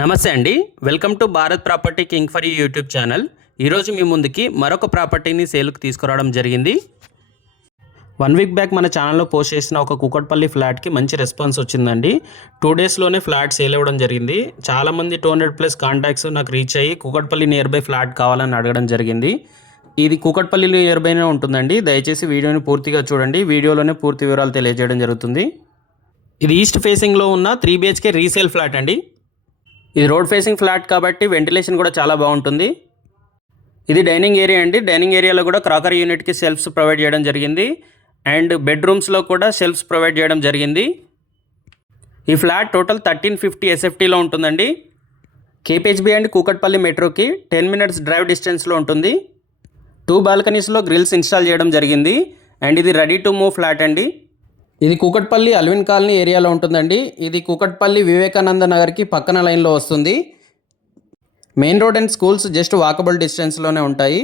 నమస్తే అండి. Welcome to Bharat property king for you YouTube channel. ఈరోజు మీ ముందుకి మరొక ప్రాపర్టీని సేల్కి తీసుకురావడం జరిగింది. 1 వీక్ బ్యాక్ మన ఛానల్లో పోస్ట్ చేసిన ఒక కూకట్పల్లి ఫ్లాట్కి మంచి రెస్పాన్స్ వచ్చిందండి. 2 డేస్లోనే ఫ్లాట్ సేల్ అవ్వడం జరిగింది. చాలామంది 200+ కాంటాక్ట్స్ నాకు రీచ్ అయ్యి కూకట్పల్లి నియర్ బై ఫ్లాట్ కావాలని అడగడం జరిగింది. ఇది కూకట్పల్లి నియర్ బైనే ఉంటుందండి. దయచేసి వీడియోని పూర్తిగా చూడండి. వీడియోలోనే పూర్తి వివరాలు తెలియజేయడం జరుగుతుంది. ఇది ఈస్ట్ ఫేసింగ్లో ఉన్న 3 BHK రీసేల్ ఫ్లాట్ అండి. ఇది రోడ్ ఫేసింగ్ ఫ్లాట్ కాబట్టి వెంటిలేషన్ కూడా చాలా బాగుంటుంది. ఇది డైనింగ్ ఏరియా అండి. డైనింగ్ ఏరియాలో కూడా క్రాకర్ యూనిట్కి షెల్ఫ్స్ ప్రొవైడ్ చేయడం జరిగింది. అండ్ బెడ్రూమ్స్లో కూడా షెల్ఫ్స్ ప్రొవైడ్ చేయడం జరిగింది. ఈ ఫ్లాట్ టోటల్ 1350 SFTలో ఉంటుందండి. KPHB అండ్ కూకట్పల్లి మెట్రోకి 10 minutes డ్రైవ్ డిస్టెన్స్లో ఉంటుంది. 2 బాల్కనీస్లో గ్రిల్స్ ఇన్స్టాల్ చేయడం జరిగింది. అండ్ ఇది రెడీ టు మూవ్ ఫ్లాట్ అండి. ఇది కూకట్పల్లి అల్విన్ కాలనీ ఏరియాలో ఉంటుందండి. ఇది కూకట్పల్లి వివేకానంద నగర్కి పక్కన లైన్లో వస్తుంది. Main road and schools just walkable డిస్టెన్స్లోనే ఉంటాయి.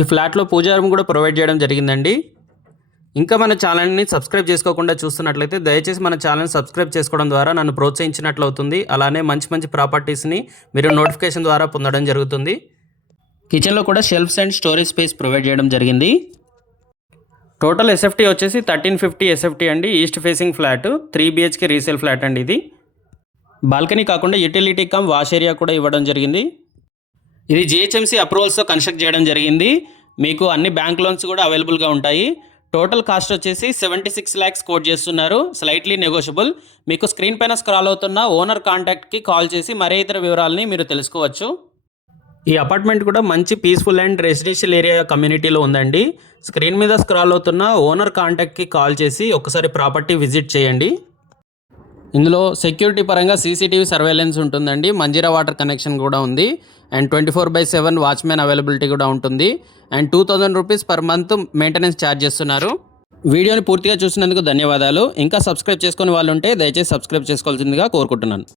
ఈ ఫ్లాట్లో పూజా రూమ్ కూడా ప్రొవైడ్ చేయడం జరిగిందండి. ఇంకా మన ఛానల్ని సబ్స్క్రైబ్ చేసుకోకుండా చూస్తున్నట్లయితే దయచేసి మన ఛానల్ని సబ్స్క్రైబ్ చేసుకోవడం ద్వారా నన్ను ప్రోత్సహించినట్లు అవుతుంది. అలానే మంచి మంచి ప్రాపర్టీస్ని మీరు నోటిఫికేషన్ ద్వారా పొందడం జరుగుతుంది. కిచెన్లో కూడా shelves and storage space provide చేయడం జరిగింది. టోటల్ SFT వచ్చేసి 1350 SFT అండి. East facing flat 3 BHK resale flat అండి. ఇది బాల్కనీ కాకుండా యూటిలిటీ కమ్ వాష్ ఏరియా కూడా ఇవ్వడం జరిగింది. ఇది GHMC అప్రూవల్స్తో కన్స్ట్రక్ట్ చేయడం జరిగింది. మీకు అన్ని బ్యాంక్ లోన్స్ కూడా అవైలబుల్గా ఉంటాయి. టోటల్ కాస్ట్ వచ్చేసి 76 lakhs కోట్ చేస్తున్నారు. Slightly negotiable. మీకు స్క్రీన్ పైన స్క్రాల్ అవుతున్న ఓనర్ కాంటాక్ట్కి కాల్ చేసి మరే ఇతర వివరాలని మీరు తెలుసుకోవచ్చు. ఈ అపార్ట్మెంట్ కూడా మంచి పీస్ఫుల్ అండ్ రెసిడెన్షియల్ ఏరియా కమ్యూనిటీలో ఉందండి. స్క్రీన్ మీద స్క్రాల్ అవుతున్న ఓనర్ కాంటాక్ట్కి కాల్ చేసి ఒకసారి ప్రాపర్టీ విజిట్ చేయండి. ఇందులో సెక్యూరిటీ పరంగా CCTV సర్వేలెన్స్ ఉంటుందండి. మంజీరా వాటర్ కనెక్షన్ కూడా ఉంది. అండ్ 24/7 వాచ్మెన్ అవైలబిలిటీ కూడా ఉంటుంది. And 2000 rupees per month maintenance charge చేస్తున్నారు. వీడియోని పూర్తిగా చూసినందుకు ధన్యవాదాలు. ఇంకా సబ్స్క్రైబ్ చేసుకుని వాళ్ళు ఉంటే దయచేసి సబ్స్క్రైబ్ చేసుకోవాల్సిందిగా కోరుకుంటున్నాను.